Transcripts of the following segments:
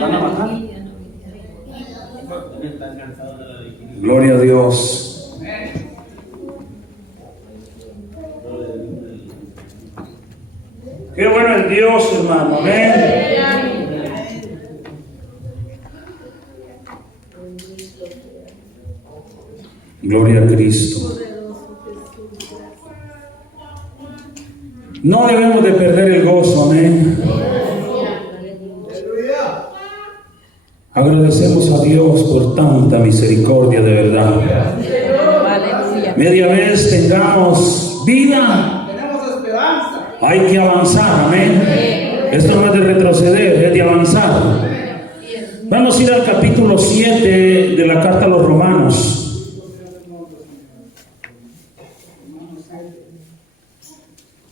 van a bajar. Gloria a Dios. Qué bueno es Dios, hermano. Amén. Gloria a Cristo. No debemos de perder el gozo. Amén. Agradecemos a Dios por tanta misericordia, de verdad. Media vez tengamos vida, Tenemos esperanza. hay que avanzar. Amén. Esto no es de retroceder, es de avanzar. Vamos a ir al capítulo 7 de la carta a los Romanos.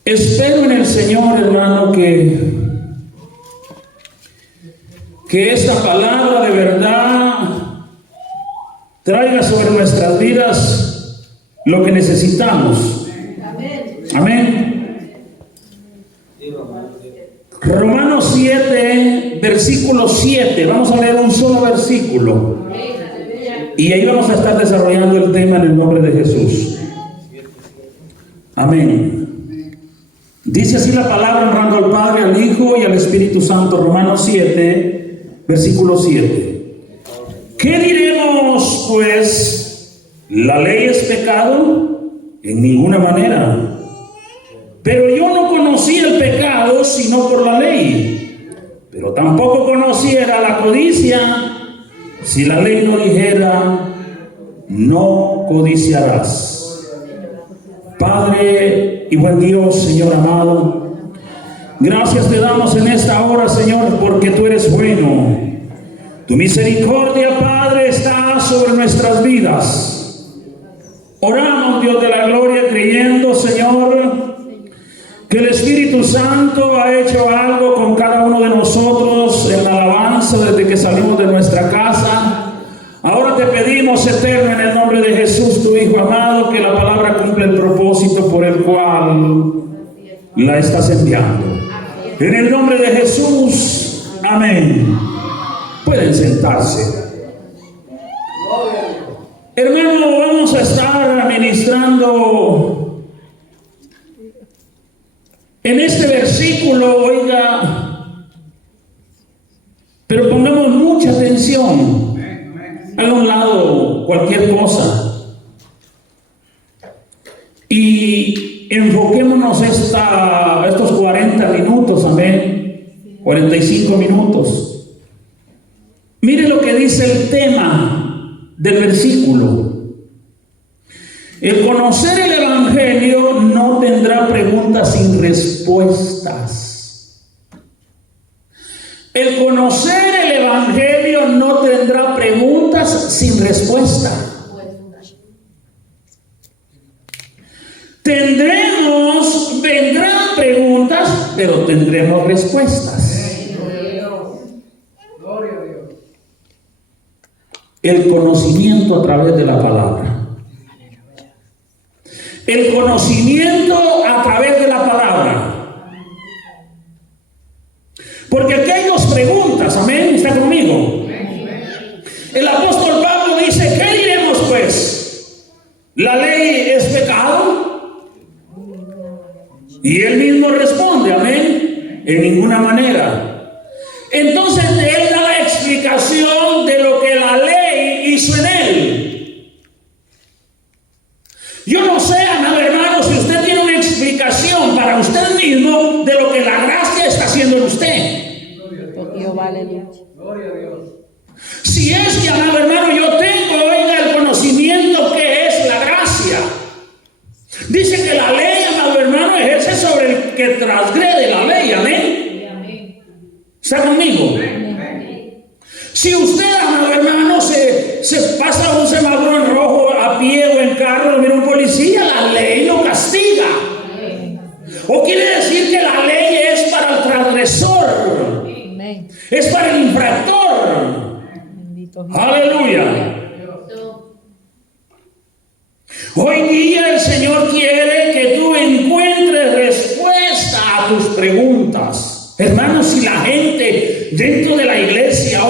Espero en el Señor, hermano, que esta palabra de verdad traiga sobre nuestras vidas lo que necesitamos. Amén. Romanos 7, versículo 7. Vamos a leer un solo versículo. Y ahí vamos a estar desarrollando el tema en el nombre de Jesús. Amén. Dice así la palabra, honrando al Padre, al Hijo y al Espíritu Santo. Romanos 7, versículo 7. ¿Qué diremos, pues? ¿La ley es pecado? En ninguna manera. Pero yo no conocía el pecado sino por la ley. Pero tampoco conociera la codicia si la ley no dijera: no codiciarás. Padre y buen Dios, Señor amado, gracias te damos en esta hora, Señor, porque tú eres bueno. Tu misericordia, Padre, está sobre nuestras vidas. Oramos, Dios de la gloria, creyendo, Señor, que el Espíritu Santo ha hecho algo con cada uno de nosotros en la alabanza desde que salimos de nuestra casa. Ahora te pedimos, eterno, en el nombre de Jesús, tu Hijo amado, que la palabra cumpla el propósito por el cual la estás enviando. En el nombre de Jesús, amén. Pueden sentarse. Hermano, vamos a estar ministrando en este versículo, oiga, pero pongamos mucha atención. Haga a un lado cualquier cosa y enfoquémonos estos 40 minutos, amén, 45 minutos. Mire lo que dice el tema del versículo. El conocer el Evangelio no tendrá preguntas sin respuestas. El conocer el Evangelio no tendrá preguntas sin respuesta. Vendrán preguntas, pero tendremos respuestas. Gloria a Dios. El conocimiento a través de la palabra. El conocimiento a través de la palabra. Porque aquí hay dos preguntas, amén, ¿está conmigo? El apóstol Pablo dice: ¿qué diremos pues? ¿La ley es pecado? Y él mismo responde, amén, en ninguna manera. Entonces él da la explicación de lo que la ley hizo en él. Yo no sé, amado hermano, si usted tiene una explicación para usted mismo de lo que la gracia está haciendo en usted. Gloria a Dios. Si es que, amado hermano, yo tengo, oiga, el conocimiento que es la gracia. Dice que la ley, amado hermano, ejerce sobre el que transgrede la ley, amén. ¿Está conmigo? Si usted, amado hermano, se pasa un semáforo en rojo a pie o en carro, lo mira un policía, la ley lo castiga. O quiere decir que la ley es para el transgresor, es para el infractor. Aleluya. Hoy día el Señor quiere que tú encuentres respuesta a tus preguntas. Hermanos, si la gente dentro de la iglesia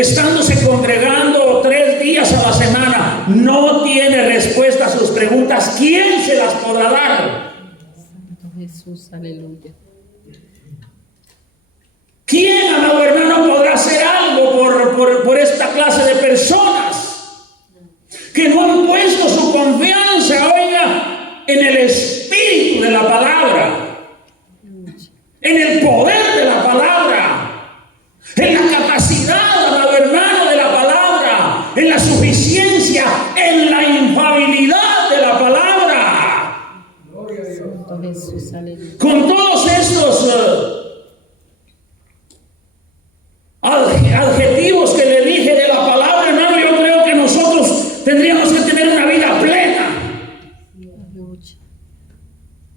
estándose congregando 3 días a la semana, no tiene respuesta a sus preguntas, ¿quién se las podrá dar? Santo Jesús, aleluya. ¿Quién, amado hermano, podrá hacer algo por esta clase de personas que no han puesto su confianza, oiga, en el espíritu de la palabra, en el poder de la palabra, en la capacidad, amado hermano, de la palabra, en la suficiencia, en la infalibilidad de la palabra? Santo Jesús, aleluya. Con todos estos adjetivos que le dije de la palabra, hermano, yo creo que nosotros tendríamos que tener una vida plena,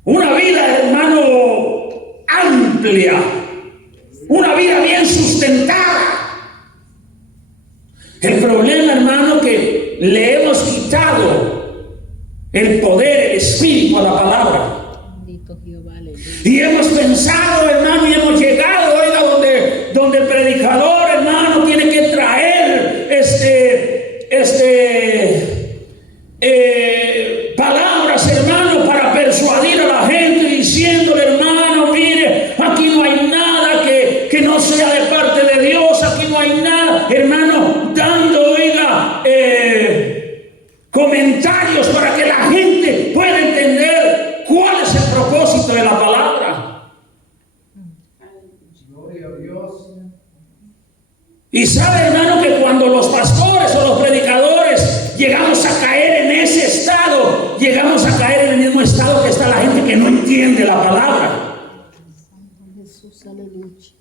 una vida, hermano, amplia, una vida bien sustentada. El problema, hermano, que le hemos quitado el poder, el espíritu a la palabra. Bendito Jehová, aleluya. Y hemos pensado, hermano, y hemos llegado, oiga, donde el predicador, hermano, tiene que traer palabras, hermano, para persuadir a la gente, diciéndole, hermano, mire, aquí no hay nada que no sea de parte de Dios, aquí no hay nada, hermano, dando, oiga, comentarios para que la gente pueda entender cuál es el propósito de la palabra. Gloria a Dios. Y sabe, hermano, que cuando los pastores o los predicadores llegamos a caer en ese estado, llegamos a caer en el mismo estado que está la gente que no entiende la palabra. Santo Jesús, aleluya.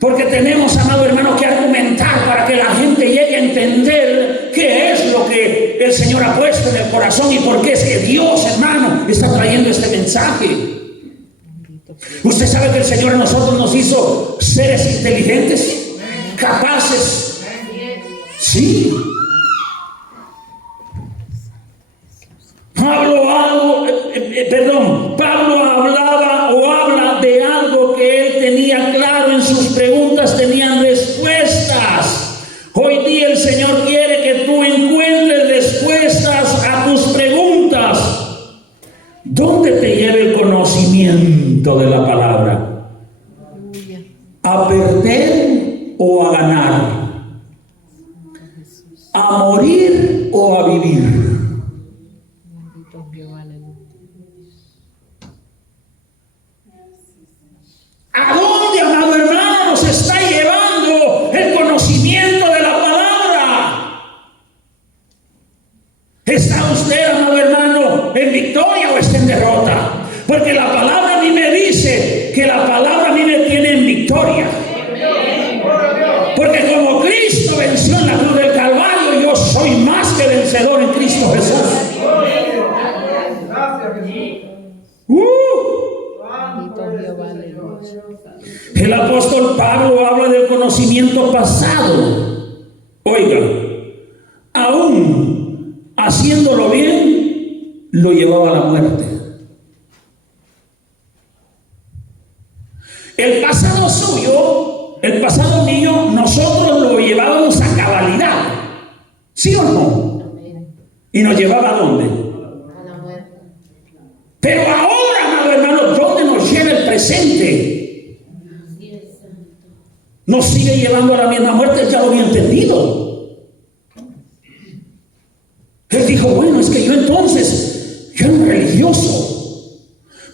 Porque tenemos, amado hermano, que argumentar para que la gente llegue a entender qué es lo que el Señor ha puesto en el corazón y por qué es que Dios, hermano, está trayendo este mensaje. Usted sabe que el Señor a nosotros nos hizo seres inteligentes, capaces. Sí. Pablo hablaba o habla de algo que él tenía claro en sus preguntas, tenían respuestas. Hoy día el Señor quiere que tú encuentres respuestas a tus preguntas. ¿Dónde te lleva el conocimiento de la palabra? Aleluya. ¿A perder o a ganar? ¿A morir o a vivir? Bendito Jehová, aleluya. ¿A dónde, amado hermano, nos está llevando el conocimiento de la palabra? ¿Está usted, amado hermano, en victoria o está en derrota? Porque la palabra a mí me dice que la palabra a mí me tiene en victoria. Porque como Cristo venció en la cruz del Calvario, yo soy más que vencedor en Cristo Jesús. Bendito Jehová, aleluya. El apóstol Pablo habla del conocimiento pasado. Oiga, aún haciéndolo bien, lo llevaba a la muerte. El pasado suyo, el pasado mío, nosotros lo llevábamos a cabalidad. ¿Sí o no? Amén. ¿Y nos llevaba a dónde? A la muerte. Pero ahora, amado hermano, ¿dónde nos lleva el presente? Nos sigue llevando a la misma muerte. Él ya lo había entendido. Él dijo, bueno, es que yo entonces, yo era un religioso,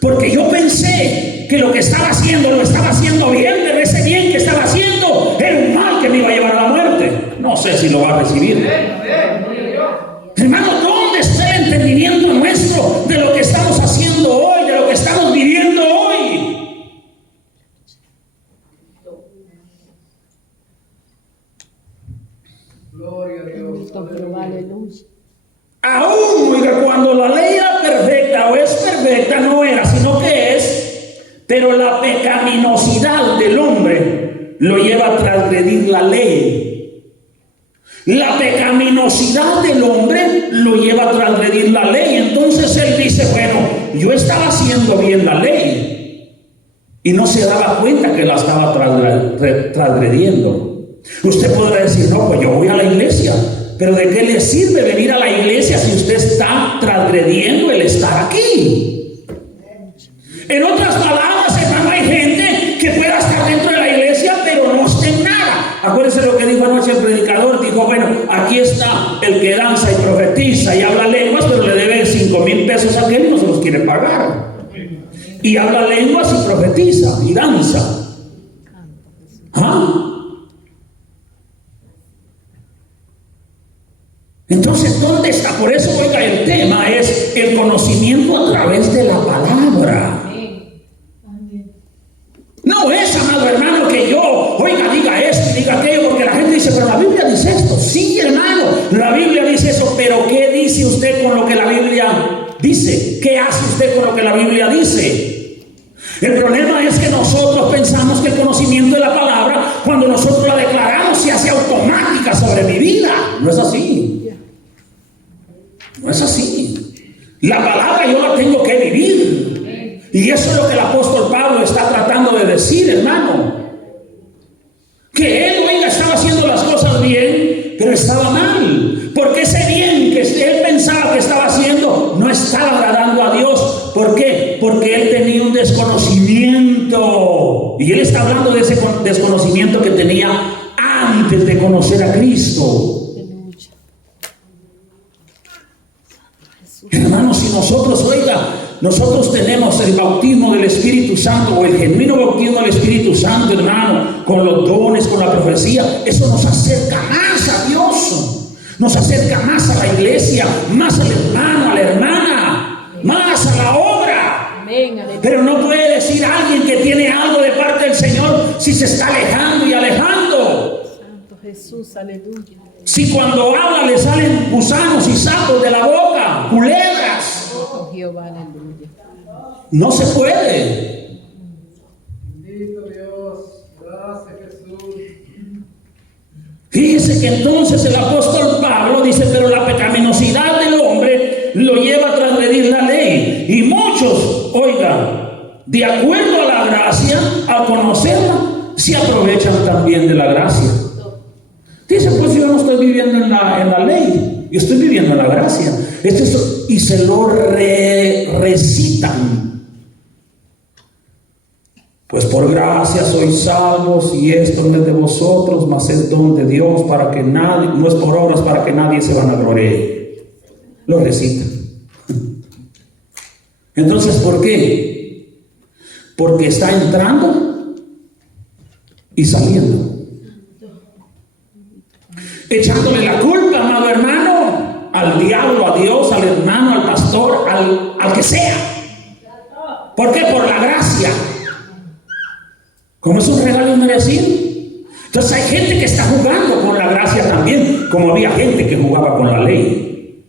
porque yo pensé que lo que estaba haciendo, lo estaba haciendo bien, pero ese bien que estaba haciendo era un mal que me iba a llevar a la muerte. No sé si lo va a recibir. Hermano, ¿dónde está el entendimiento nuestro de lo que estamos haciendo hoy, de lo que estamos viviendo hoy? Gloria a Dios. Bendito Jehová, aleluya. Aún, oiga, cuando la ley era perfecta o es perfecta, no era, sino que es, pero la pecaminosidad del hombre lo lleva a transgredir la ley. La pecaminosidad del hombre lo lleva a transgredir la ley. Entonces él dice, bueno, yo estaba haciendo bien la ley y no se daba cuenta que la estaba transgrediendo. Usted podrá decir, no, pues yo voy a la iglesia. Pero ¿de qué le sirve venir a la iglesia si usted está transgrediendo el estar aquí? En otras palabras, hermano, hay gente que pueda estar dentro de la iglesia, pero no esté en nada. Acuérdense lo que dijo anoche el predicador. Dijo, bueno, aquí está el que danza y profetiza y habla lenguas, pero le debe 5,000 pesos a aquel y no se los quiere pagar. Y habla lenguas y profetiza y danza. ¿Ah? Entonces, ¿dónde está? Por eso, oiga, el tema es el conocimiento a través de la palabra. No es, amado hermano, que yo, oiga, diga esto y diga aquello, porque la gente dice, pero la Biblia dice esto. Sí, hermano, la Biblia dice eso, pero ¿qué dice usted con lo que la Biblia dice? ¿Qué hace usted con lo que la Biblia dice? El problema es que nosotros pensamos que el conocimiento de la palabra, cuando nosotros la declaramos, se hace automática sobre mi vida. No es así. No es así. La palabra yo la tengo que vivir. Y eso es lo que el apóstol Pablo está tratando de decir, hermano. Que él, oiga, estaba haciendo las cosas bien, pero estaba mal. Porque ese bien que él pensaba que estaba haciendo no estaba agradando a Dios. ¿Por qué? Porque él tenía un desconocimiento. Y él está hablando de ese desconocimiento que tenía antes de conocer a Cristo. Hermanos, si nosotros, oiga, nosotros tenemos el bautismo del Espíritu Santo, o el genuino bautismo del Espíritu Santo, hermano, con los dones, con la profecía, eso nos acerca más a Dios, nos acerca más a la iglesia, más al hermano, a la hermana, más a la obra. Pero no puede decir alguien que tiene algo de parte del Señor si se está alejando y alejando. Santo Jesús, aleluya. Si cuando habla le salen gusanos y sapos de la boca, culebras. Oh, Jehová, aleluya. No se puede. Bendito Dios. Gracias, Jesús. Fíjese que entonces el apóstol Pablo dice, pero la pecaminosidad del hombre lo lleva a transgredir la ley. Y muchos, oiga, de acuerdo a la gracia, al conocerla, se aprovechan también de la gracia. Dice, pues yo no estoy viviendo en la ley, yo estoy viviendo en la gracia. Y se lo recitan. Pues por gracia sois salvos, y esto no es de vosotros, mas es don de Dios, para que nadie, no es por obras para que nadie se vanaglorie. Lo recitan. Entonces, ¿por qué? Porque está entrando y saliendo. Echándole la culpa, amado hermano, al diablo, a Dios, al hermano, al pastor, al que sea. ¿Por qué? Por la gracia. Como es un regalo merecido. Entonces hay gente que está jugando con la gracia también, como había gente que jugaba con la ley.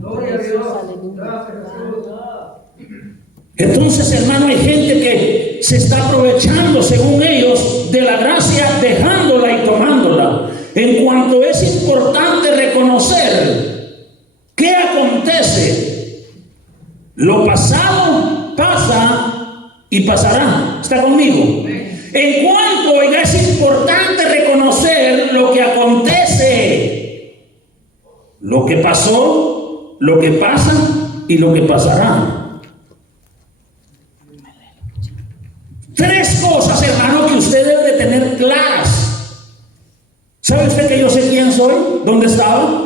Gloria a Dios. Gracias, Jesús. Entonces, hermano, hay gente que se está aprovechando, según ellos, de la gracia, dejándola y tomándola. En cuanto es importante reconocer qué acontece, lo pasado pasa y pasará. ¿Está conmigo? En cuanto, oiga, es importante reconocer lo que acontece, lo que pasó, lo que pasa y lo que pasará. Tres cosas, hermano, que usted debe de tener claras. ¿Sabe usted que yo sé quién soy? ¿Dónde estaba?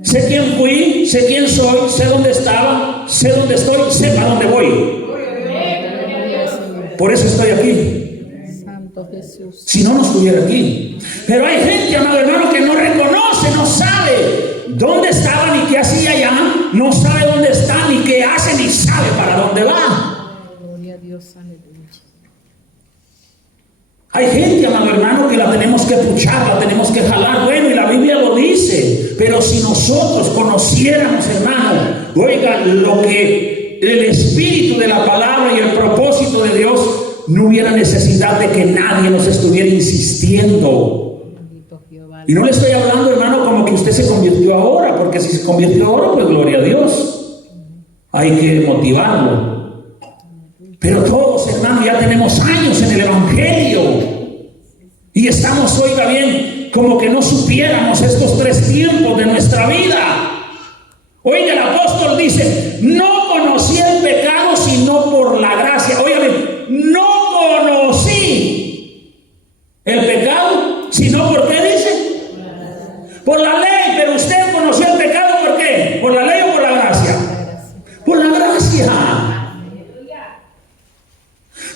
Sé quién fui, sé quién soy, sé dónde estaba, sé dónde estoy, sé para dónde voy. Por eso estoy aquí. Santo Jesús. Si no, no estuviera aquí. Pero hay gente, amado hermano, que no reconoce, no sabe dónde estaba ni qué hacía allá, no sabe dónde está ni qué hace, ni sabe para dónde va. Dios, aleluya. Hay gente, amado hermano, que la tenemos que puchar, la tenemos que jalar. Bueno, y la Biblia lo dice. Pero si nosotros conociéramos, hermano, oiga, lo que el espíritu de la palabra y el propósito de Dios, no hubiera necesidad de que nadie nos estuviera insistiendo. Y no le estoy hablando, hermano, como que usted se convirtió ahora, porque si se convirtió ahora, pues gloria a Dios. Hay que motivarlo. Pero todos, hermanos, ya tenemos años en el Evangelio. Y estamos, oiga bien, como que no supiéramos estos 3 tiempos de nuestra vida. Oiga, el apóstol dice, no conocí el pecado sino por la gracia. Oiga bien, no conocí el pecado sino por qué dice. Por la ley. Pero usted conoció el pecado ¿por qué? ¿Por la ley o por la gracia? Por la gracia.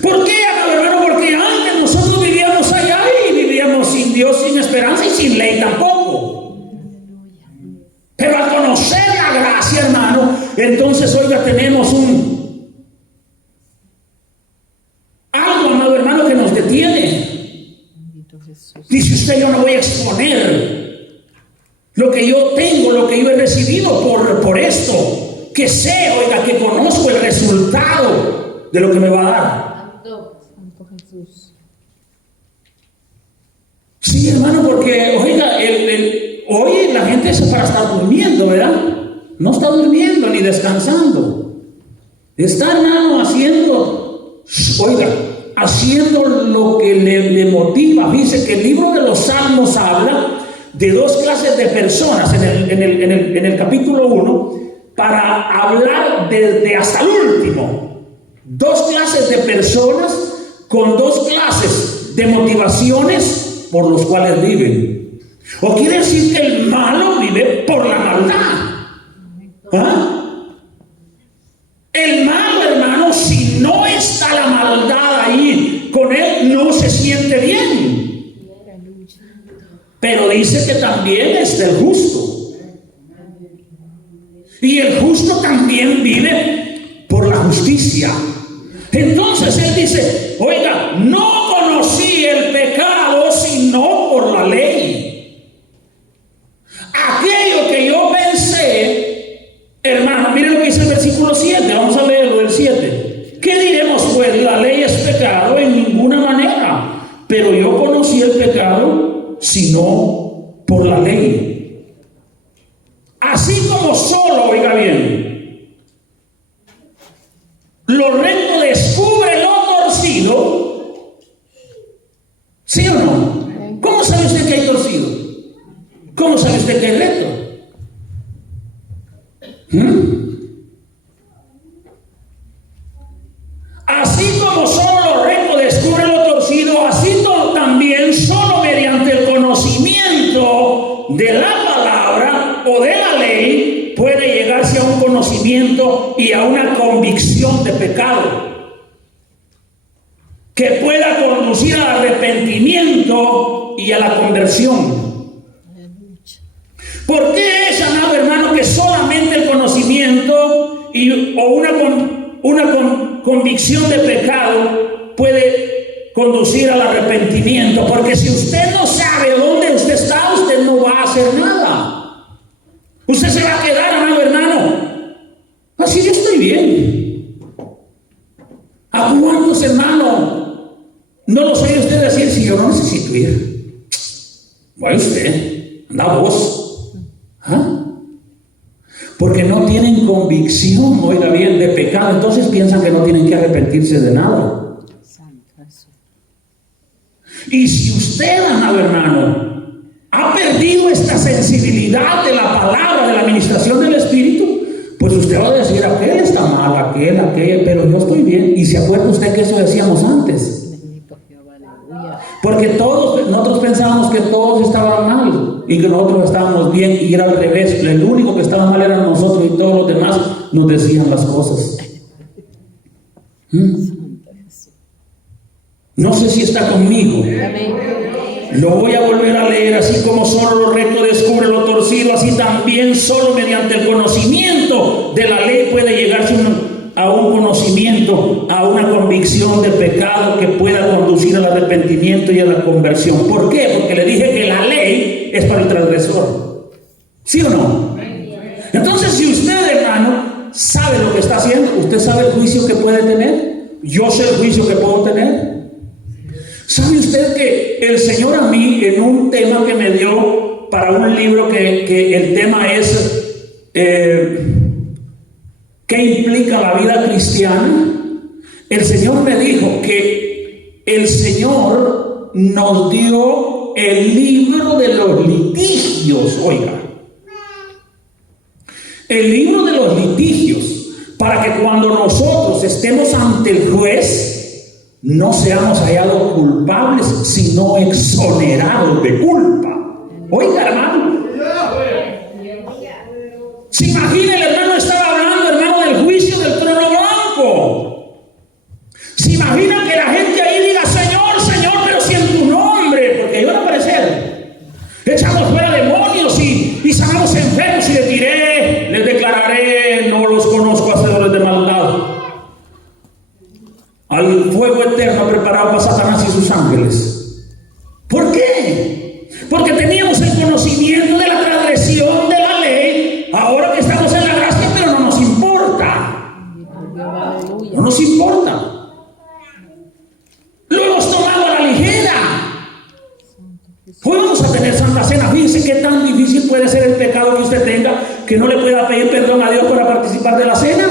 ¿Por qué, hermano? Porque antes nosotros vivíamos allá y vivíamos sin Dios, sin esperanza y sin ley tampoco. Pero al conocer la gracia, hermano, entonces, oiga, tenemos algo, amado hermano, que nos detiene. Dice usted, yo no voy a exponer lo que yo tengo, lo que yo he recibido por esto, que sé, oiga, que conozco el resultado de lo que me va a dar. Santo Jesús. Sí, hermano, porque, oiga, hoy la gente es para estar durmiendo, ¿verdad? No está durmiendo ni descansando. Está, hermano, haciendo lo que le motiva. Dice que el libro de los Salmos habla de 2 clases de personas en el capítulo 1, para hablar desde hasta el último. 2 clases de personas con 2 clases de motivaciones por los cuales viven. O quiere decir que el malo vive por la maldad. ¿Ah? El malo, hermano, si no está la maldad ahí con él, no se siente bien. Pero dice que también está el justo. Y el justo también vive por la justicia. Entonces él dice, oiga, no conocí el pecado sino por la ley. Aquello que yo pensé, hermano, miren lo que dice el versículo 7, vamos a leerlo del 7. ¿Qué diremos pues? La ley es pecado en ninguna manera, pero yo conocí el pecado sino por la ley. Así como solo, oiga bien, lo recto descubre lo torcido, ¿sí o no? ¿Cómo sabe usted que hay torcido? ¿Cómo sabe usted que hay recto? Así como solo lo recto descubre lo torcido, así también solo mediante el conocimiento de la palabra o de la ley puede llegarse a un conocimiento y a una convicción de pecado que pueda conducir al arrepentimiento y a la conversión. ¿Por qué es, amado hermano, que solamente el conocimiento o una convicción de pecado puede conducir al arrepentimiento? Porque si usted no sabe dónde usted está, usted no va a hacer nada. Usted se va a quedar, amado hermano, así yo estoy bien. ¿A cuántos, hermano, no los oye usted decir, si yo no necesito ir? Vaya usted, anda vos. ¿Ah? Porque no tienen convicción, oiga bien, de pecado. Entonces piensan que no tienen que arrepentirse de nada. Y si usted, amado hermano, ha perdido esta sensibilidad de la palabra, de la administración del Espíritu, pues usted va a decir, aquel está mal, aquel, pero yo estoy bien. Y se acuerda usted que eso decíamos antes. Porque nosotros pensábamos que todos estaban mal y que nosotros estábamos bien, y era al revés. El único que estaba mal era nosotros, y todos los demás nos decían las cosas. No sé si está conmigo. Lo voy a volver a leer. Así como solo lo recto descubre lo torcido, así también solo mediante el conocimiento de la ley puede llegarse a un conocimiento, a una convicción de pecado que pueda conducir al arrepentimiento y a la conversión. ¿Por qué? Porque le dije que la ley es para el transgresor. ¿Sí o no? Entonces, si usted, hermano, sabe lo que está haciendo, usted sabe el juicio que puede tener. Yo sé el juicio que puedo tener. ¿Sabe usted que el Señor a mí, en un tema que me dio para un libro que el tema es ¿qué implica la vida cristiana? el Señor me dijo que el Señor nos dio el libro de los litigios, oiga. El libro de los litigios, para que cuando nosotros estemos ante el juez, no seamos hallados culpables, sino exonerados de culpa. Oiga, hermano. ¿Se imagina? El hermano estaba hablando, hermano, del juicio del trono blanco. ¿Se imagina que la gente ahí diga, Señor, Señor, pero si en tu nombre, porque iban a aparecer, echamos fuera demonios y sanamos enfermos y les declararé, no los conozco, hacedores de maldad, al fuego eterno preparado para Satanás y sus ángeles? ¿Por qué? Porque teníamos el conocimiento de la transgresión de la ley. Ahora que estamos en la gracia, pero no nos importa. No nos importa. Lo hemos tomado a la ligera. Hoy vamos a tener Santa Cena. Fíjense qué tan difícil puede ser el pecado que usted tenga, que no le pueda pedir perdón a Dios para participar de la cena.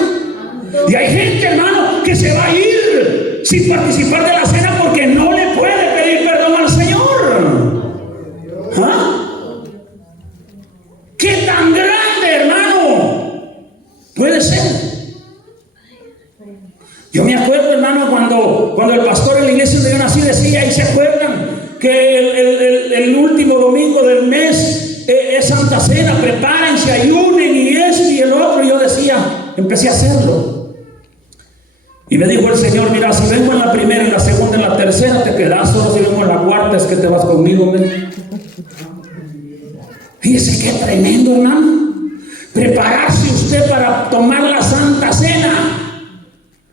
Y hay gente, hermano, que se va a ir sin participar de la cena porque no le puede pedir perdón al Señor. ¿Ah? ¿Qué tan grande, hermano, puede ser? Yo me acuerdo, hermano, cuando el pastor en la iglesia donde yo nací decía, y se acuerdan que el último domingo del mes es Santa Cena, prepárense, ayunen y esto y el otro. Y yo decía, empecé a hacerlo. Y me dijo el Señor, mira, si vengo en la primera, en la segunda, en la tercera, te quedas. Solo si vengo en la cuarta es que te vas conmigo. Fíjese qué tremendo, hermano. Prepararse usted para tomar la Santa Cena.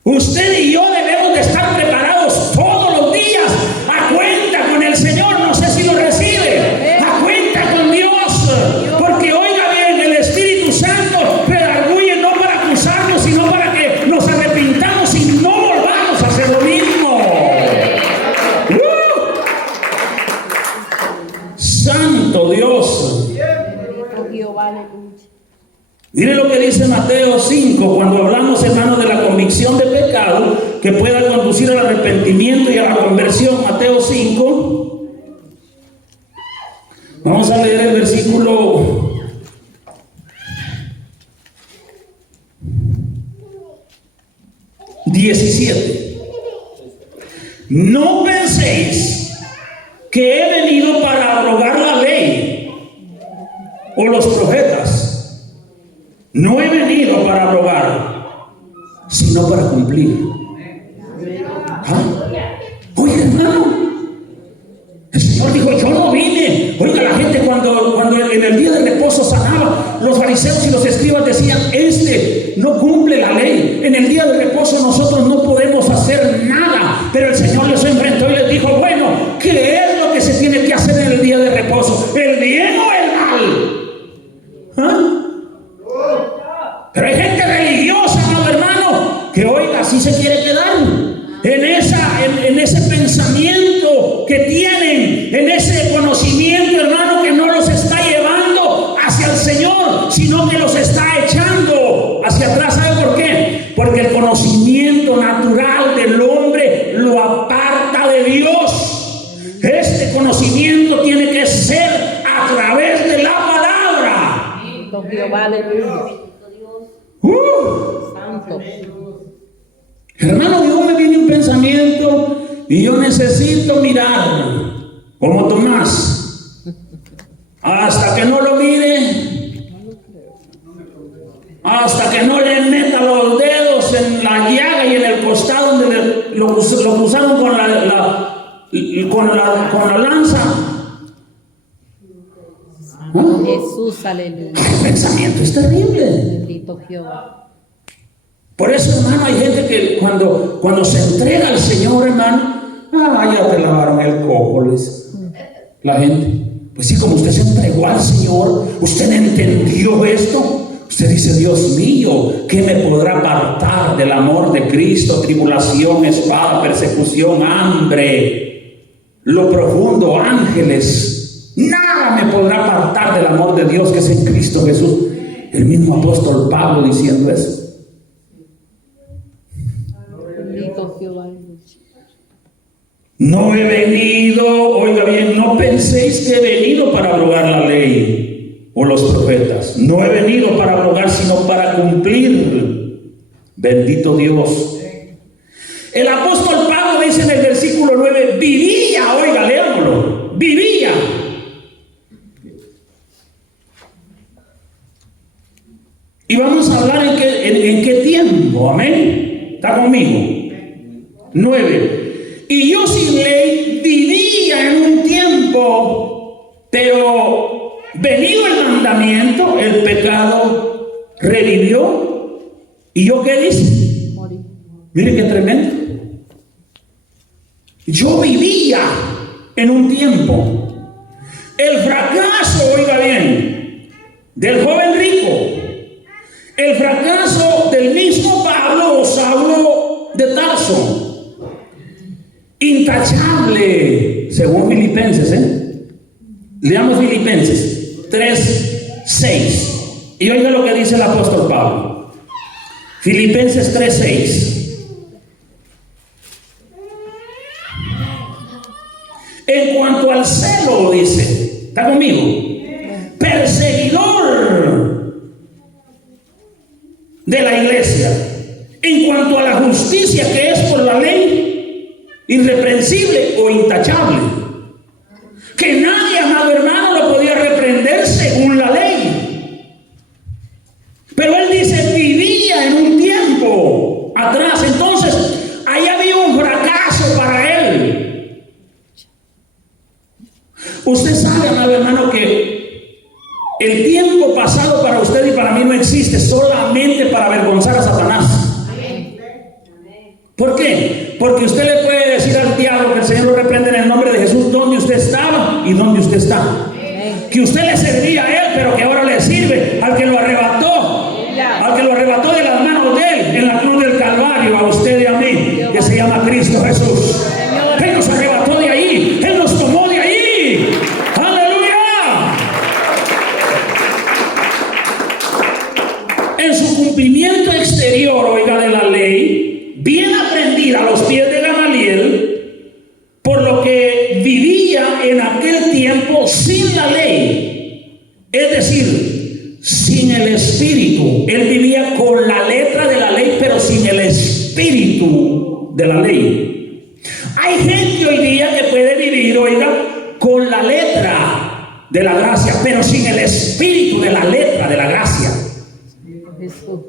Usted y yo debemos de estar preparados todos los días, a cuenta con el Señor. No sé si lo recibe, a cuenta con Dios, porque oiga bien, el Espíritu Santo redarguye no para acusarnos, sino para que nos arrepintamos y no volvamos a hacer lo mismo. Santo Dios. Mire lo que dice Mateo 5, cuando hablamos, hermano, de la convicción de pecado que pueda conducir al arrepentimiento y a la conversión. Mateo 5. Vamos a leer el versículo 17. No penséis que he venido para abrogar la ley o los profetas. No he venido para abrogar, sino para cumplir. ¿Ah? Oye, hermano, el Señor dijo, yo no vine. Oiga, la gente cuando en el día de reposo sanaba, los fariseos y los escribas decían, este no cumple la ley. En el día de reposo nosotros no podemos hacer nada. Pero el Señor les enfrentó y les dijo, bueno, ¿qué es lo que se tiene que hacer en el día de reposo? ¿El bien o el mal? ¿Ah? Pero hay gente religiosa, amado hermano, que hoy así se quiere quedar en ese pensamiento que tienen, en ese conocimiento, hermano, que no los está llevando hacia el Señor, sino que los está echando hacia atrás. ¿Sabe por qué? Porque el conocimiento natural del hombre lo aparta de Dios. Este conocimiento tiene que ser a través de la palabra. Jehová, aleluya. Santo. Hermano, Dios me viene un pensamiento y yo necesito mirar como Tomás. Hasta que no lo mire, hasta que no le meta los dedos en la llaga y en el costado donde lo cruzaron con la lanza. ¿Ah? Jesús, aleluya. El pensamiento es terrible. Bendito Jehová. Por eso, hermano, hay gente que cuando se entrega al Señor, hermano, ya te lavaron el coco, les. La gente, pues sí, como usted se entregó al Señor, usted entendió esto. Usted dice, Dios mío, ¿qué me podrá apartar del amor de Cristo? Tribulación, espada, persecución, hambre, lo profundo, ángeles. Nada me podrá apartar del amor de Dios que es en Cristo Jesús. El mismo apóstol Pablo diciendo eso. Jehová, aleluya. No he venido, oiga bien, no penséis que he venido para abrogar la ley o los profetas. No he venido para abrogar, sino para cumplir. Bendito Dios. El apóstol Pablo dice en el versículo 9, vivía, oiga, leámoslo, vivía. Y vamos a hablar en qué tiempo, amén. ¿Está conmigo? 9. Y yo sin ley vivía en un tiempo, pero venido el mandamiento, el pecado revivió. ¿Y yo qué dice? Morí. Mire qué tremendo. Yo vivía en un tiempo. El fracaso, oiga bien, del joven rico. El fracaso del mismo Pablo o Saulo de Tarso. Intachable, según Filipenses, Leamos Filipenses 3:6. Y oiga lo que dice el apóstol Pablo. Filipenses 3:6. En cuanto al celo, dice, ¿está conmigo? Perseguidor de la iglesia. En cuanto a la justicia que es por la ley, irreprensible o intachable, que nadie, amado hermano, lo podía reprender según la ley. Pero él dice, vivía en un tiempo atrás. Entonces, ahí había un fracaso para él. Usted sabe, amado hermano, que el tiempo pasado para usted y para mí no existe solamente para avergonzar a Satanás. ¿Por qué? Porque usted le puede decir al diablo, que el Señor lo reprende en el nombre de Jesús, dónde usted estaba y dónde usted está. Que usted le servía a él, pero que ahora le sirve al que lo arrebató, de las manos de él en la cruz del Calvario, a usted y a mí, que se llama Cristo Jesús. Él nos arrebató de ahí, él nos tomó de ahí. ¡Aleluya! En su cumplimiento exterior, oiga, de la ley, bien aprendida a los pies de Gamaliel, por lo que vivía en aquel tiempo sin la ley, es decir, sin el espíritu. Él vivía con la letra de la ley, pero sin el espíritu de la ley. Hay gente hoy día que puede vivir, oiga, con la letra de la gracia, pero sin el espíritu de la letra de la gracia. Jesús.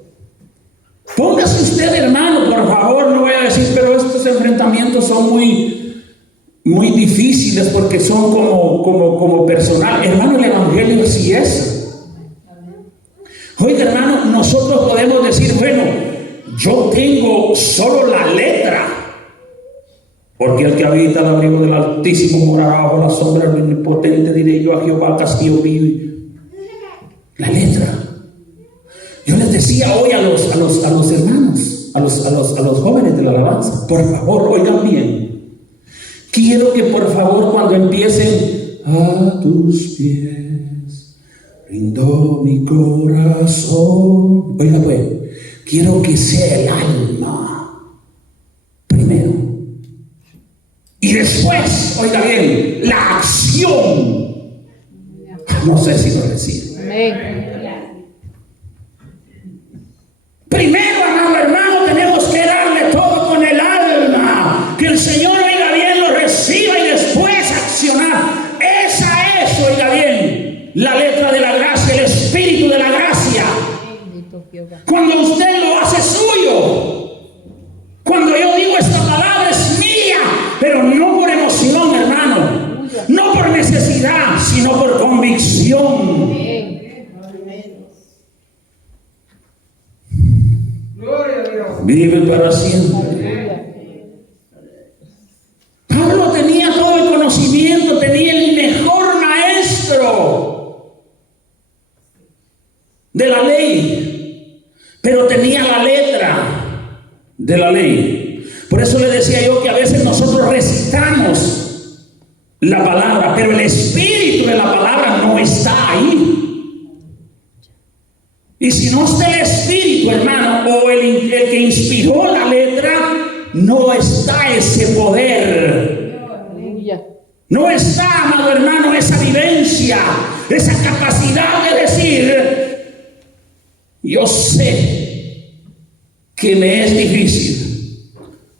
Póngase usted, hermano, por favor. No voy a decir, pero estos enfrentamientos son muy difíciles porque son como personal. Hermano, el evangelio sí es. Oiga, hermano, nosotros podemos decir, bueno, yo tengo solo la letra, porque el que habita al abrigo del Altísimo morará bajo la sombra del Omnipotente. Diré yo a Jehová, castillo vive. La letra. Yo les decía hoy a los hermanos, a los jóvenes de la alabanza, por favor, oigan bien. Quiero que por favor, cuando empiecen, a tus pies rindo mi corazón, oiga pues, quiero que sea el alma primero. Y después, oiga bien, la acción. No sé si lo reciben. Amén. Primero, amado hermano, tenemos que darle todo con el alma. Que el Señor, oiga bien, lo reciba y después accionar. Esa es, oiga bien, la letra de la gracia, el espíritu de la gracia. Cuando usted lo hace suyo. Cuando yo digo esta palabra es mía, pero no por emoción, hermano. No por necesidad, sino por convicción. Vive para siempre. Pablo tenía todo el conocimiento, tenía el mejor maestro de la ley, pero tenía la letra de la ley. Por eso le decía yo que a veces nosotros recitamos la palabra, pero el espíritu de la palabra no está ahí. Y si no está el espíritu, hermano, o el que inspiró la letra, no está ese poder. Aleluya. No está, amado hermano, esa vivencia, esa capacidad de decir, yo sé que me es difícil,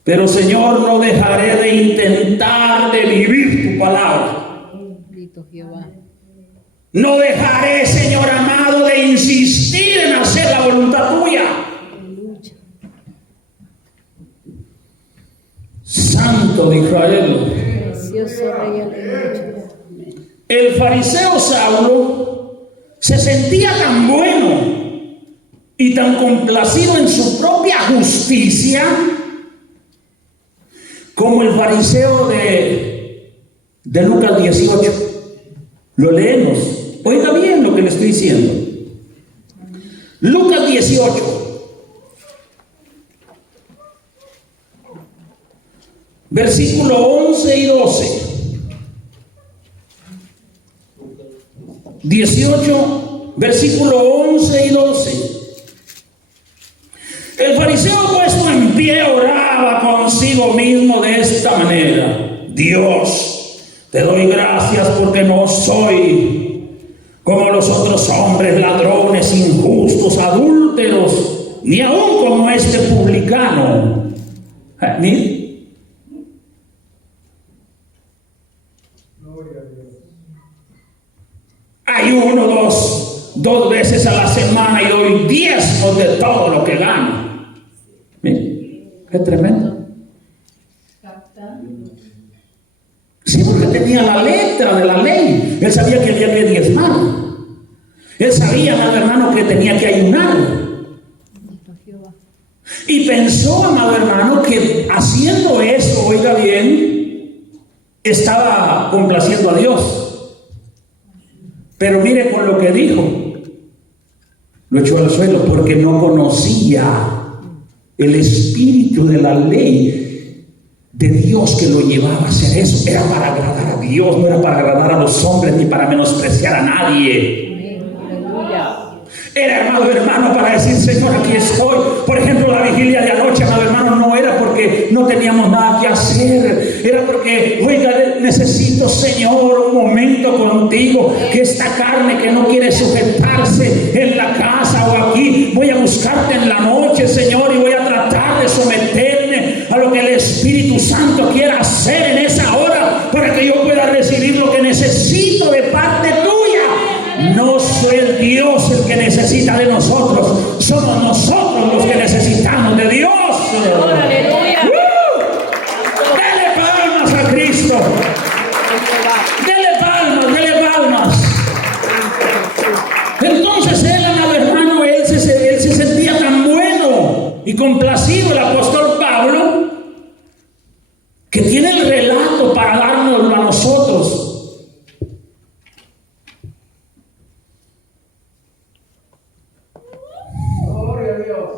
pero Señor, no dejaré de intentar de vivir tu palabra. Bendito Jehová. No dejaré, Señor amado, de insistir en hacer la voluntad tuya. Aleluya. Santo de Israel. Precioso Rey, aleluya. El fariseo Saulo se sentía tan bueno y tan complacido en su propia justicia como el fariseo de Lucas 18. Lo leemos. Oiga bien lo que le estoy diciendo. Lucas 18, versículo 11 y 12. 18, versículo 11 y 12. El fariseo puesto en pie oraba consigo mismo de esta manera: Dios, te doy gracias porque no soy como los otros hombres, ladrones, injustos, adúlteros, ni aún como este publicano. Mire. Gloria a Dios. Ayuno dos veces a la semana y doy diezmos de todo lo que gano. Mire, qué tremendo. Sí, porque tenía la letra de la ley. Él sabía que había que diezmar. Él sabía, amado hermano, que tenía que ayunar. Bendito Jehová. Y pensó, amado hermano, que haciendo eso, oiga bien, estaba complaciendo a Dios. Pero mire con lo que dijo. Lo echó al suelo porque no conocía el espíritu de la ley de Dios que lo llevaba a hacer eso. Era para agradar a Dios, no era para agradar a los hombres ni para menospreciar a nadie. Amén. Aleluya. Era, amado hermano, para decir: Señor, aquí estoy. Por ejemplo, la vigilia de anoche, amado hermano, no era porque no teníamos nada que hacer. Era porque, oiga, necesito, Señor, un momento contigo. Que esta carne que no quiere sujetarse en la casa o aquí, voy a buscarte en la noche, Señor, y voy a tratar de someterme a lo que el Espíritu Santo quiera hacer en esa hora, para que yo pueda recibir lo que necesito de parte tuya. No soy el Dios el que necesita de nosotros, somos nosotros los que necesitamos de Dios. Aleluya. Dele palmas a Cristo. Dele palmas, dele palmas. Entonces él, amado hermano, él se sentía tan bueno y complacido, el apóstol Pablo, que tiene el relato para dárnoslo a nosotros. Gloria a Dios.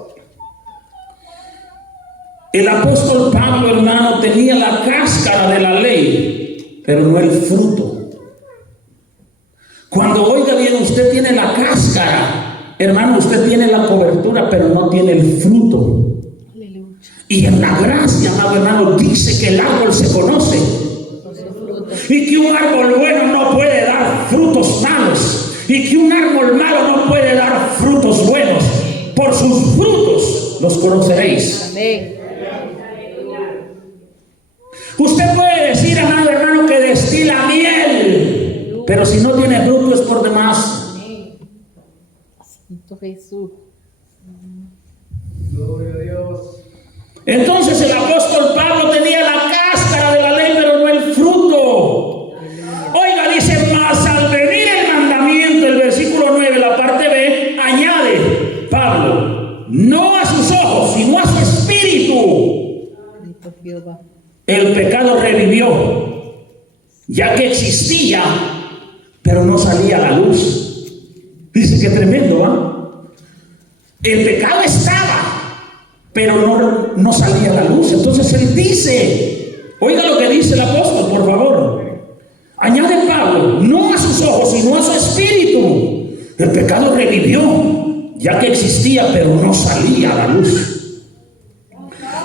El apóstol Pablo, hermano, tenía la cáscara de la ley, pero no el fruto. Cuando, oiga bien, usted tiene la cáscara, hermano, usted tiene la cobertura, pero no tiene el fruto. Aleluya. Y en la gracia, amado hermano, dice que el árbol se conoce Por su fruto. y que un árbol bueno no puede dar frutos malos y que un árbol malo no puede dar frutos buenos. Por sus frutos los conoceréis. Amén. Usted puede decir, amado hermano, que destila miel, pero si no tiene fruto es por demás. Santo Jesús. Gloria a Dios. Entonces el apóstol Pablo tenía la cáscara de la ley, pero no el fruto. Oiga, dice: más al venir el mandamiento, el versículo 9, la parte B, añade Pablo: no a sus ojos, sino a su espíritu. Bendito Jehová. El pecado revivió, ya que existía, pero no salía a la luz. Dice que tremendo, ¿ah? El pecado estaba, pero no salía a la luz. Entonces él dice, oiga lo que dice el apóstol, por favor. Añade Pablo: no a sus ojos, sino a su espíritu. El pecado revivió, ya que existía, pero no salía a la luz.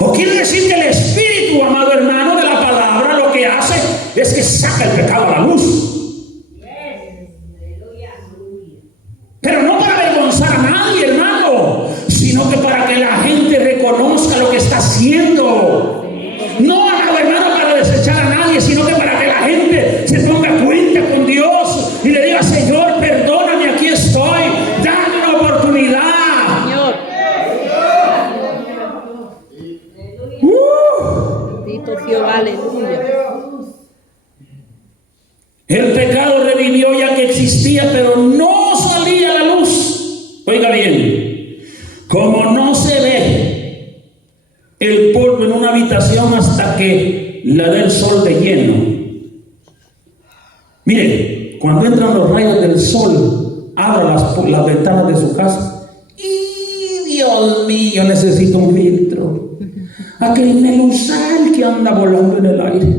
O quiere decir que el Espíritu, amado hermano, de la palabra, lo que hace es que saca el pecado a la luz. Pero no para avergonzar a nadie, hermano, sino que para que la gente reconozca lo que está haciendo. No, amado hermano, para desechar a nadie, sino que para que la gente se ponga cuenta con Dios y le diga: Señor, perdóname, aquí estoy, dame una oportunidad. Señor. Bendito Jehová, aleluya. El pecado revivió ya que existía, pero no salía a la luz. Oiga bien, como no se ve el polvo en una habitación hasta que la dé el sol de lleno. Mire, cuando entran los rayos del sol, abra las ventanas de su casa. ¡Y Dios mío, necesito un filtro! Aquel melusal que anda volando en el aire.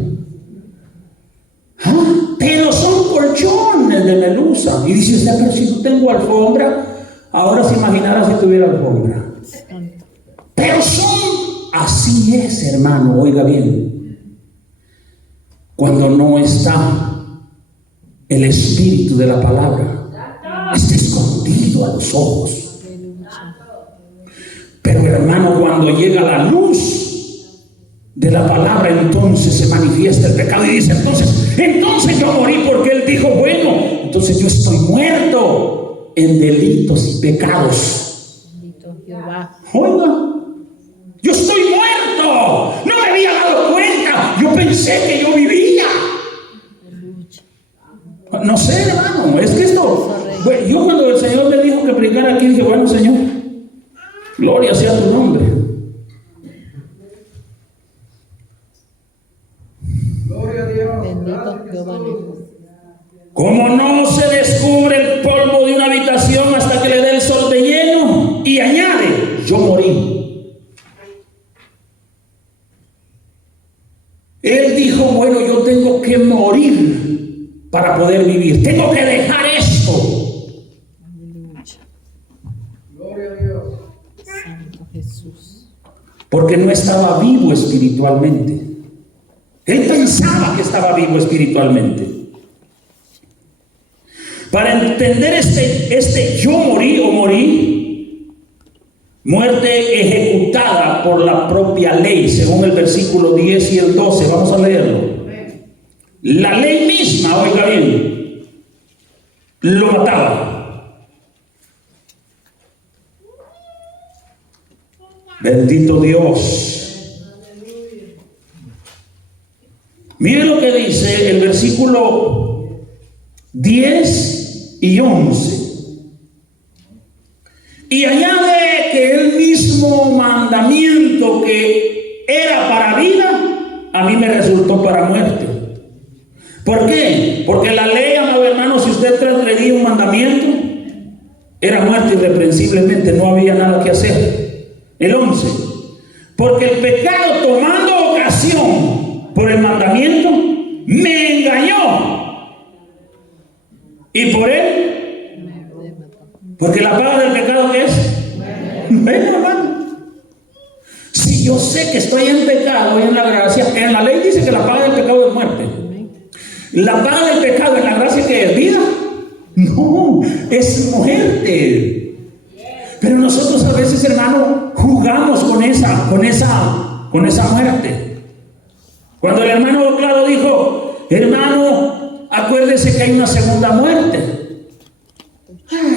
¿Ah? Pero son colchones de melusa. Y dice usted: pero si no tengo alfombra. Ahora se imaginara si tuviera alfombra. Pero así es, hermano, oiga bien. Cuando no está el espíritu de la palabra, está escondido a los ojos. Pero hermano, cuando llega la luz de la palabra, entonces se manifiesta el pecado y dice: entonces yo morí, porque él dijo: bueno, entonces yo estoy muerto en delitos y pecados. Bendito Jehová. Oiga, yo estoy muerto, no me había dado cuenta, yo pensé que yo vivía. No sé, hermano, es que bueno, yo cuando el Señor me dijo que predicara aquí, dije: bueno, Señor, gloria sea tu nombre. Gloria a Dios. Bendito Jehová, aleluya. Como no se descubre el polvo de una habitación hasta que le dé el sol de lleno, y añade: yo morí. Él dijo: bueno, yo tengo que morir para poder vivir, tengo que dejar esto. Aleluya. Gloria a Dios. Santo Jesús. Porque no estaba vivo espiritualmente. Él pensaba que estaba vivo espiritualmente. Para entender este yo morí o morí, muerte ejecutada por la propia ley, según el versículo 10 y el 12, vamos a leerlo. La ley misma, oiga bien, lo mataba. Bendito Dios. Mire lo que dice el versículo 10 y 11. Y añade que el mismo mandamiento que era para vida, a mí me resultó para muerte. ¿Por qué? Porque la ley, amado hermano, si usted transgredía un mandamiento, era muerte irreprensiblemente, no había nada que hacer. El 11. Porque el pecado, tomando ocasión por el mandamiento, me engañó. Y por él, porque la paga del pecado, ¿qué es? Ven, hermano. Si yo sé que estoy en pecado y en la gracia, en la ley dice que la paga del pecado es muerte. La paga del pecado en la gracia, ¿que es vida? No, es muerte. Pero nosotros a veces, hermano, jugamos con esa muerte. Cuando el hermano Claro dijo: hermano, acuérdese que hay una segunda muerte.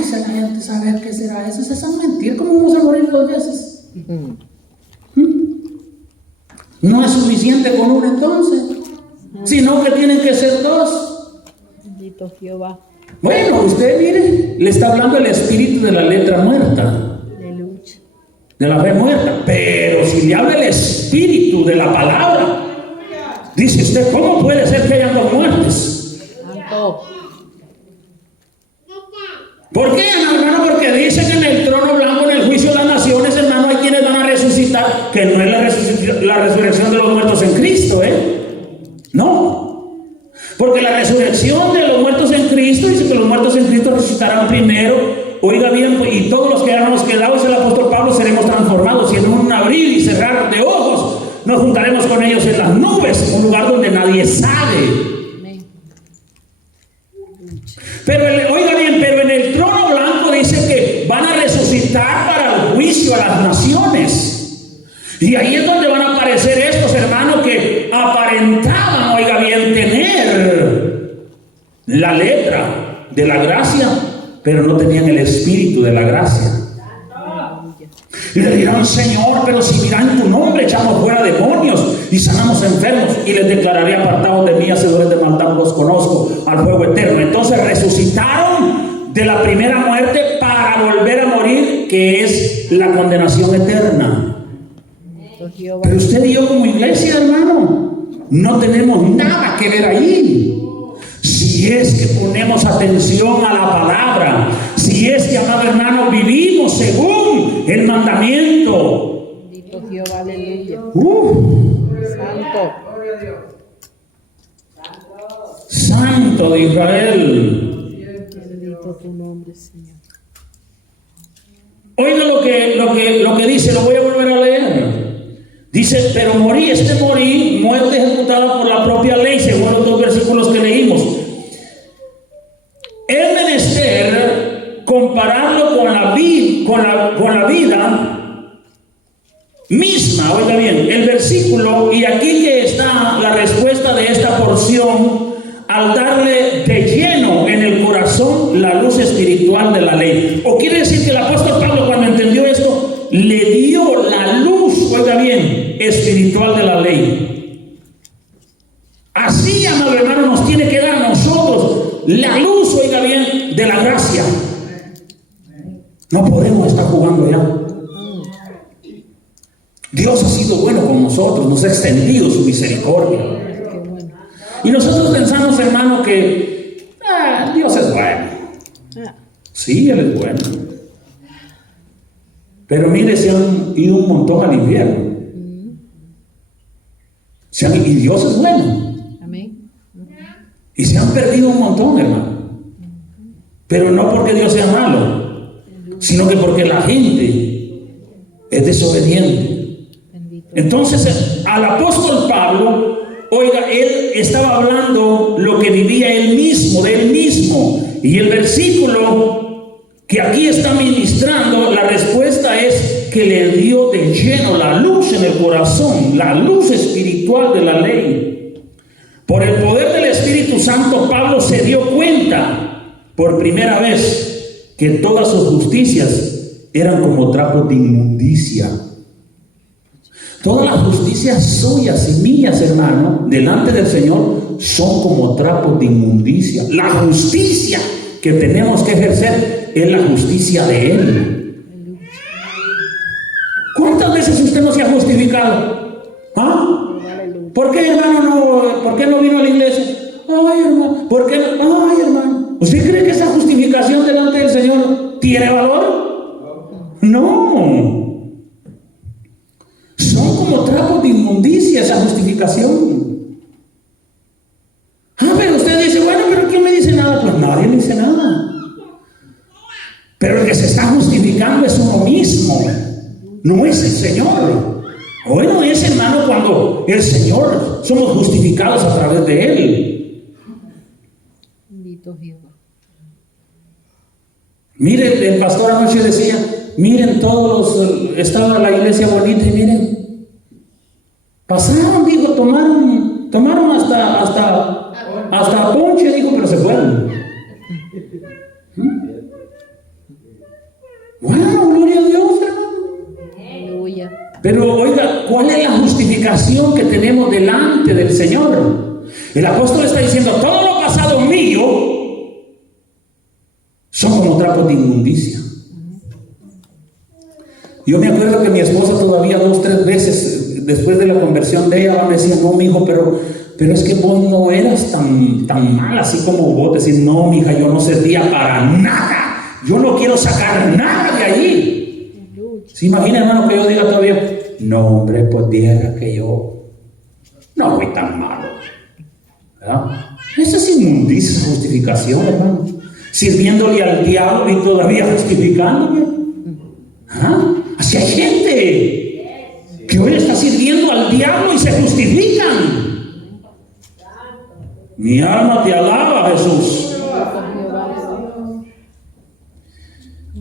Esa gente sabe qué será eso. Esa es mentir. ¿Cómo vamos a morir 2 veces? No es suficiente con una entonces, sino que tienen que ser 2. Bendito Jehová. Bueno, usted mire, le está hablando el espíritu de la letra muerta, Aleluya. de la fe muerta. Pero si le habla el espíritu de la palabra, dice usted: ¿cómo puede ser que hayan 2 muertes? Santo. ¿Por qué, hermano? Porque dice que en el trono blanco, en el juicio de las naciones, hermano, hay quienes van a resucitar, que no es la resurrección de los muertos en Cristo, no. Porque la resurrección de los muertos en Cristo dice que los muertos en Cristo resucitarán primero oiga bien, y todos los que hayamos quedado, es el apóstol Pablo, seremos transformados y en un abrir y cerrar de ojos nos juntaremos con ellos en las nubes, un lugar donde nadie sabe. Amén. Pero oiga bien, pero en el trono blanco dice que van a resucitar para el juicio a las naciones. Y ahí es donde van a aparecer estos hermanos que aparentaban, oiga bien, tener la letra de la gracia, pero no tenían el espíritu de la gracia. Y le dirán: Señor, pero si mira en tu nombre echamos fuera demonios y sanamos enfermos, y les declararé: apartados de mí, hacedores de maldad, no los conozco, al fuego eterno. Entonces resucitaron de la primera muerte para volver a morir, que es la condenación eterna. Pero usted y yo como iglesia, hermano, no tenemos nada que ver ahí. Si es que ponemos atención a la palabra, si es que, amado hermano, vivimos según el mandamiento. Bendito Jehová, aleluya. Santo. Santo. Gloria a Dios. Santo de Israel. Bendito tu nombre, Señor. Oiga lo que dice, lo voy a volver a leer. Dice: pero morí, muerte ejecutada por la propia ley, según los 2 versículos que leímos. Es menester compararlo con la vida misma. Oiga bien, el versículo, y aquí que está la respuesta de esta porción, al darle de lleno en el corazón la luz espiritual de la ley. O quiere decir que el apóstol Pablo, cuando entendió esto, le dio la luz, oiga bien, espiritual de la ley. Así, amado hermano, nos tiene que dar a nosotros la luz, oiga bien, de la gracia. No podemos estar jugando ya. Dios ha sido bueno con nosotros, nos ha extendido su misericordia. Qué bueno. Y nosotros pensamos, hermano, que Dios es bueno. Sí, Él es bueno. Pero mire, se han ido un montón al infierno. Y Dios es bueno. Amén. Y se han perdido un montón, hermano. Pero no porque Dios sea malo, sino que porque la gente es desobediente. Entonces, al apóstol Pablo, oiga, él estaba hablando lo que vivía él mismo, de él mismo. Y el versículo que aquí está ministrando, la respuesta es que le dio de lleno la luz en el corazón, la luz espiritual de la ley. Por el poder del Espíritu Santo, Pablo se dio cuenta por primera vez que todas sus justicias eran como trapos de inmundicia. Todas las justicias suyas y mías, hermano, delante del Señor, son como trapos de inmundicia. La justicia que tenemos que ejercer es la justicia de Él. ¿Cuántas veces usted no se ha justificado? ¿Ah? ¿Por qué, hermano, por qué no vino a la iglesia? Ay, hermano, ¿por qué no? Ay, hermano, ¿usted cree que esa justificación delante del Señor tiene valor? No. Son como trapos de inmundicia esa justificación. Pero usted dice: bueno, pero ¿quién me dice nada? Pues nadie me dice nada. Pero el que se está justificando es uno mismo, no es el Señor. Bueno, es, hermano, cuando el Señor somos justificados a través de Él. Bendito Jehová. Miren, el pastor anoche decía: miren, estaba la iglesia bonita, y miren, pasaron, dijo, tomaron hasta ponche, dijo, pero se fueron. Bueno, gloria a Dios, hermano. Aleluya. Pero oiga, ¿cuál es la justificación que tenemos delante del Señor? El apóstol está diciendo: todo lo pasado mío son como trapos de inmundicia. Yo me acuerdo que mi esposa todavía 2 o 3 veces después de la conversión de ella me decía: no, mi hijo, pero es que vos no eras tan mal así como vos. Decís: no, mi hija, yo no servía para nada, yo no quiero sacar nada de allí. ¿Se imagina, hermano, que yo diga todavía: no, hombre, pues dijera que yo no fui tan malo? ¿Verdad? Esa es inmundicia, justificación, hermano. sirviéndole al diablo y todavía justificándome. Así hay gente que hoy está sirviendo al diablo y se justifican. Mi alma te alaba, Jesús.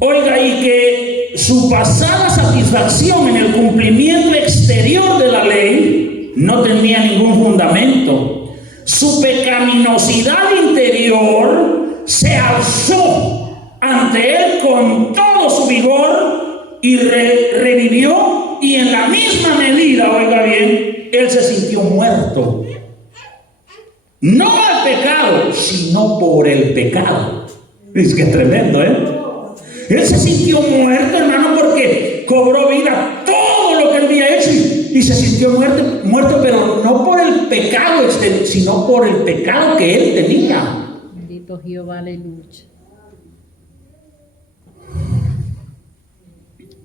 Oiga, y que su pasada satisfacción en el cumplimiento exterior de la ley no tenía ningún fundamento. Su pecaminosidad interior se alzó ante él con todo su vigor y revivió, y en la misma medida, oiga bien, él se sintió muerto. No al pecado, sino por el pecado. Es que es tremendo, ¿eh? Él se sintió muerto, hermano, porque cobró vida todo lo que él había hecho y se sintió muerto, pero no por el pecado, sino por el pecado que él tenía. Bendito Jehová, aleluya.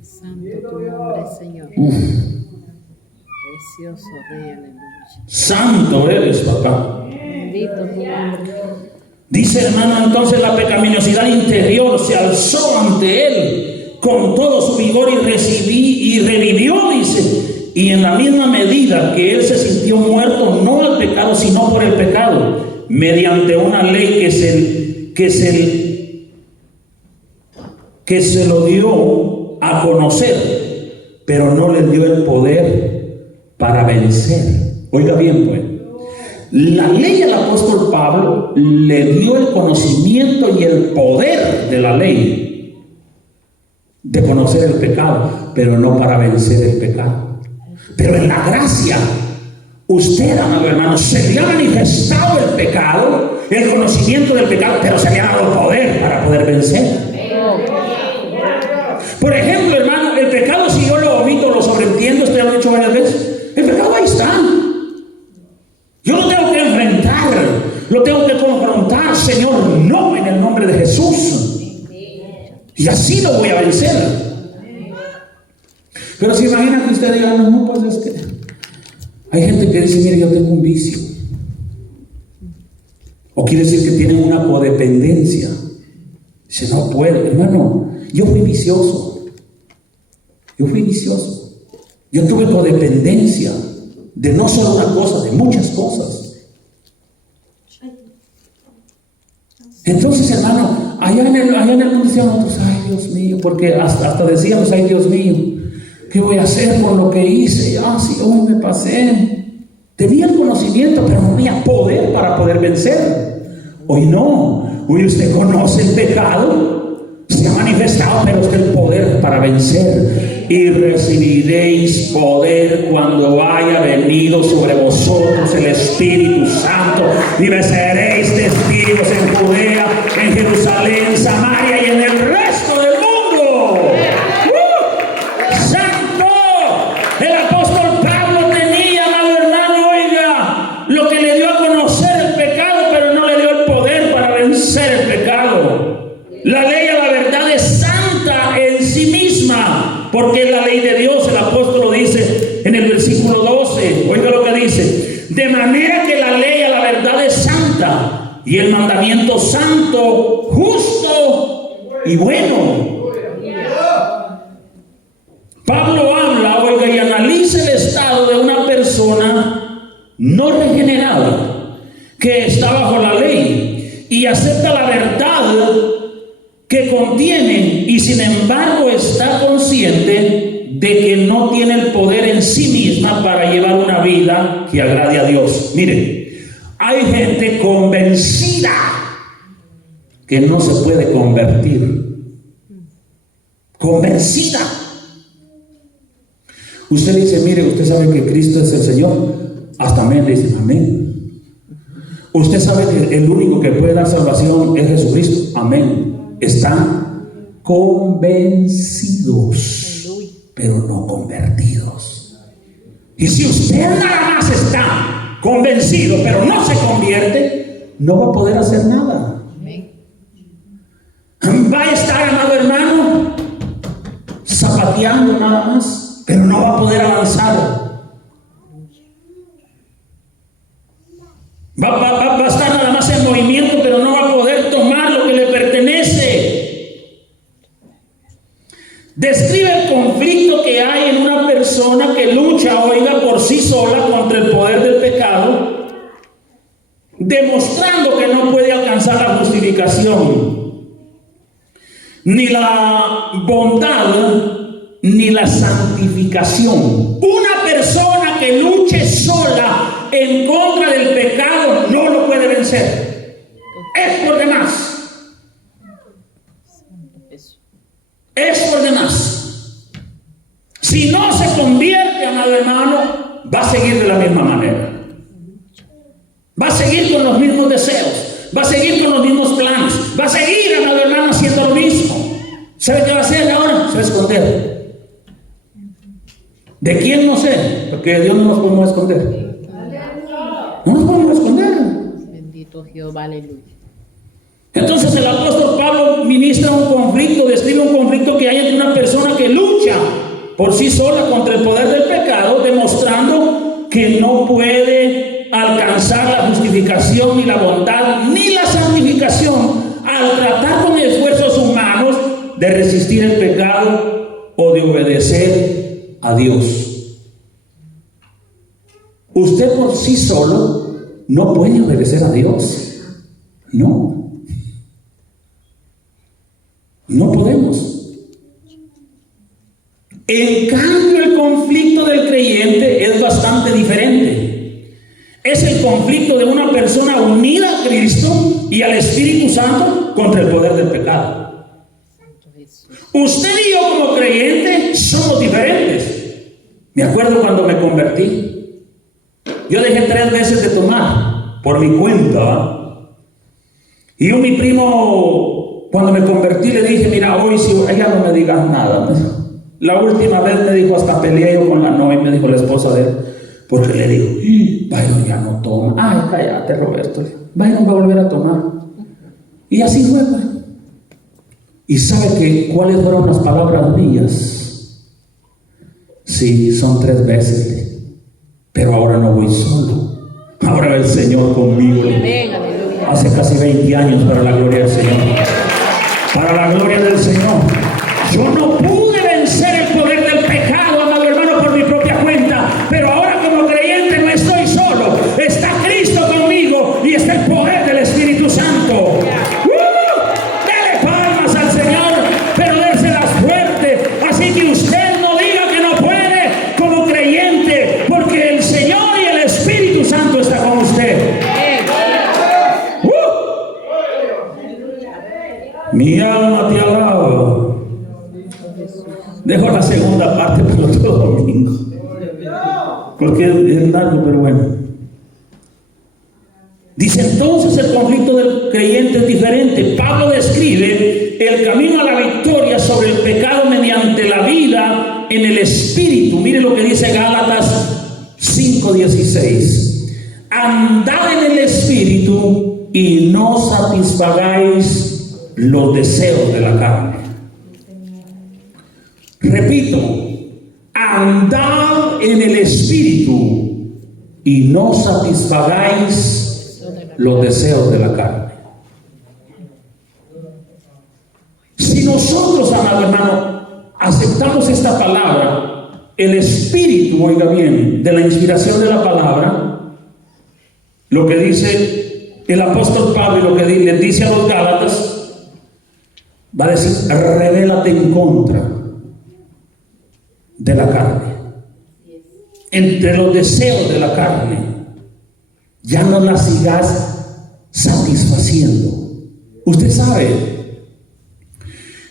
Santo tu nombre, Señor. Precioso Rey, aleluya. Santo eres, papá. Bendito tu nombre. Dice, hermano, entonces la pecaminosidad interior se alzó ante él con todo su vigor y revivió, dice, y en la misma medida que él se sintió muerto, no al pecado, sino por el pecado, mediante una ley que se lo dio a conocer, pero no le dio el poder para vencer. Oiga bien, pues. La ley al apóstol Pablo le dio el conocimiento y el poder de la ley de conocer el pecado, pero no para vencer el pecado. Pero en la gracia, usted, amado hermano, se le ha manifestado el pecado, el conocimiento del pecado, pero se le ha dado poder para poder vencer. Por ejemplo, hermano, el pecado, si yo lo omito, lo sobreentiendo, usted lo ha dicho varias veces, el pecado ahí está. Yo lo tengo que enfrentar, lo tengo que confrontar, Señor, no, en el nombre de Jesús. Y así lo voy a vencer. Pero si imagina que usted diga, no, pues es que hay gente que dice, mire, yo tengo un vicio. O quiere decir que tienen una codependencia. Dice, no puede, hermano, yo fui vicioso. Yo tuve codependencia. De no solo una cosa, de muchas cosas. Entonces, hermano, allá en el mundo decían nosotros, ay Dios mío, porque hasta decíamos, ay Dios mío, ¿qué voy a hacer con lo que hice? Si hoy me pasé. Tenía el conocimiento, pero no había poder para poder vencer. Hoy no, hoy usted conoce el pecado, se ha manifestado, pero usted el poder para vencer. Y recibiréis poder cuando haya venido sobre vosotros el Espíritu Santo, y me seréis testigos en Judea, en Jerusalén, Samaria y en el resto del mundo. ¡Santo! El apóstol Pablo tenía, amado hermano, oiga, lo que le dio a conocer el pecado, pero no le dio el poder para vencer el pecado. La ley a la verdad es santa en sí misma, porque es la ley de Dios. El apóstol lo dice en el versículo 12. Oiga lo que dice: de manera que la ley a la verdad es santa, y el mandamiento santo, justo y bueno. Pablo habla, oiga, y analiza el estado de una persona no regenerada que está bajo la ley y acepta la verdad que contiene, y sin embargo está consciente de que no tiene el poder en sí misma para llevar una vida que agrade a Dios. Miren, hay gente convencida que no se puede convertir. Convencida. Usted dice, mire, usted sabe que Cristo es el Señor. Hasta amén, le dicen amén. Usted sabe que el único que puede dar salvación es Jesucristo. Amén. Están convencidos, pero no convertidos. Y si usted nada más está convencido, pero no se convierte, no va a poder hacer nada. Va a estar, amado hermano, zapateando nada más, pero no va a poder avanzar. Va a estar nada más en movimiento, pero no va a poder tomar lo que le pertenece demostrando que no puede alcanzar la justificación, ni la bondad, ni la santificación. Una persona que luche sola en contra del pecado no lo puede vencer. Es por demás. Es por demás. Si no se convierte, amado hermano, va a seguir de la misma manera. Va a seguir con los mismos deseos. Va a seguir con los mismos planes. Va a seguir, amado hermano, haciendo lo mismo. ¿Sabe qué va a hacer ahora? Se va a esconder. ¿De quién? No sé. Porque Dios no nos podemos esconder. No nos podemos esconder. Bendito Jehová, aleluya. Entonces el apóstol Pablo ministra un conflicto, describe un conflicto que hay entre una persona que lucha por sí sola contra el poder del pecado, demostrando que no puede alcanzar la justificación, ni la bondad, ni la santificación al tratar con esfuerzos humanos de resistir el pecado o de obedecer a Dios. Usted por sí solo no puede obedecer a Dios. No. No podemos. En cambio, el conflicto del creyente es bastante diferente. Es el conflicto de una persona unida a Cristo y al Espíritu Santo contra el poder del pecado. Usted y yo como creyente somos diferentes. Me acuerdo cuando me convertí. Yo dejé 3 veces de tomar por mi cuenta. Y yo, mi primo, cuando me convertí, le dije: mira, hoy si ya no me digas nada. La última vez me dijo, hasta peleé yo con la novia, me dijo la esposa de él, porque le digo: Byron ya no toma. Ay, cállate, Roberto. Byron va a volver a tomar. Y así fue, pues. ¿Y sabe cuáles fueron las palabras mías? Sí, son 3 veces, pero ahora no voy solo. Ahora va el Señor conmigo. Hace casi 20 años, para la gloria del Señor. Para la gloria del Señor. Yo no pude vencer el poder del pecado, amado hermano, por mi propia cuenta, pero ahora como creyente no estoy solo. Está Cristo conmigo y está el poder del Espíritu Santo. Dele palmas al Señor, pero dérselas fuerte. Así que usted no diga que no puede como creyente, porque el Señor y el Espíritu Santo está con usted. Mi alma te alaba. Dejo la segunda parte para otro domingo, porque es largo, pero bueno. Dice entonces: el conflicto del creyente es diferente. Pablo describe el camino a la victoria sobre el pecado mediante la vida en el Espíritu. Mire lo que dice Gálatas 5:16: andad en el Espíritu y no satisfagáis los deseos de la carne. Repito: andad en el Espíritu y no satisfagáis los deseos de la carne. Si nosotros, amado hermano, aceptamos esta palabra, el Espíritu, oiga bien, de la inspiración de la palabra, lo que dice el apóstol Pablo y lo que le dice a los Gálatas, va a decir: rebélate en contra de la carne. Entre los deseos de la carne, ya no la sigas satisfaciendo. Usted sabe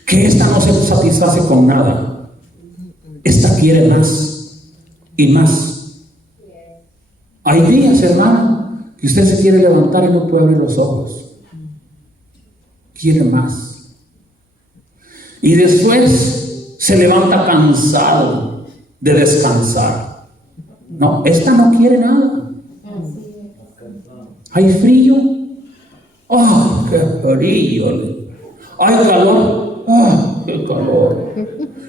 que esta no se satisface con nada. Esta quiere más y más. Hay días, hermano, que usted se quiere levantar y no puede abrir los ojos. Quiere más. Y después se levanta cansado de descansar. No, esta no quiere nada. Hay frío. ¡Oh, qué frío! Hay calor. ¡Oh, qué calor!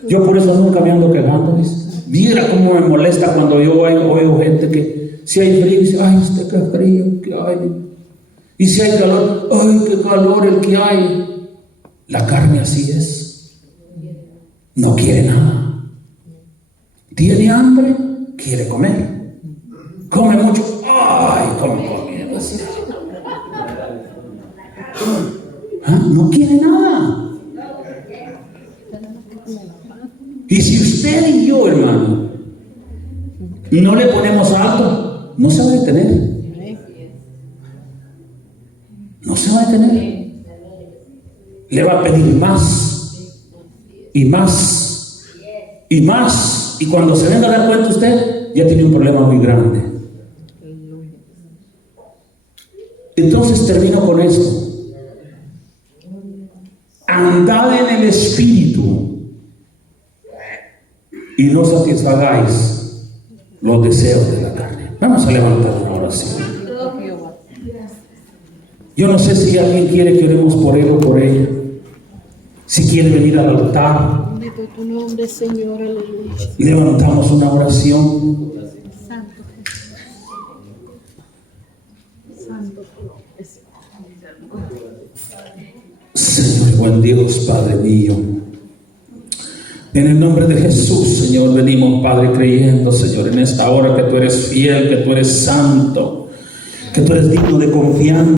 Yo por eso nunca me ando quejando. Mira cómo me molesta cuando yo oigo gente que si hay frío, dice: ¡ay, usted qué frío que hay! Y si hay calor, ¡ay, qué calor el que hay! La carne así es. No quiere nada. Tiene hambre, quiere comer. Come mucho. ¡Ay, come comiendo así! No quiere nada. Y si usted y yo, hermano, no le ponemos alto, no se va a detener. No se va a detener. Le va a pedir más y más y más. Y cuando se venga a dar cuenta usted, ya tiene un problema muy grande. Entonces termino con esto. Andad en el Espíritu y no satisfagáis los deseos de la carne. Vamos a levantar una oración. Yo no sé si alguien quiere que oremos por él o por ella. Si quiere venir al altar. Bendito tu nombre, Señor, aleluya. Levantamos una oración. Santo Señor, buen Dios, Padre mío. En el nombre de Jesús, Señor, venimos, Padre, creyendo, Señor, en esta hora que tú eres fiel, que tú eres santo, que tú eres digno de confianza.